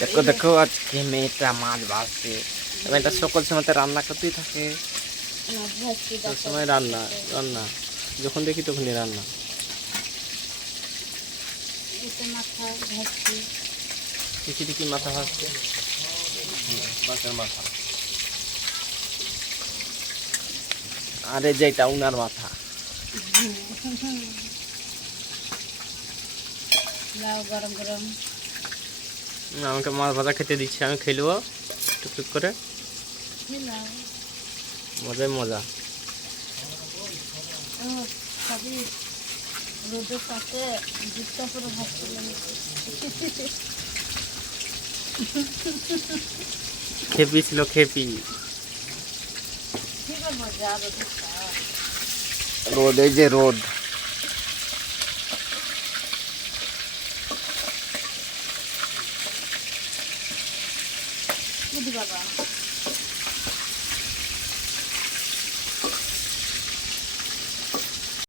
দেখো দেখো আজকে মেয়েটা মাছ ভাজছে। মেয়েটা সকল সময় রান্না করতেই থাকে, সবসময় রান্না রান্না, যখন দেখি তখনই রান্না। দেখি দেখি মাথা ভাজছে, মাছের মাথা। আরে যেটা উনার মাথা। গরম গরম আমাকে মাছ ভাজা খেতে দিচ্ছে, আমি খেলবো টুকটুক করে। মজাই মজা। রোদের সাথে দুধটা পুরো ভাজতে খেপি ছিল খেপি। মজা রোদের রোদ, এই যে রোদ। বাবা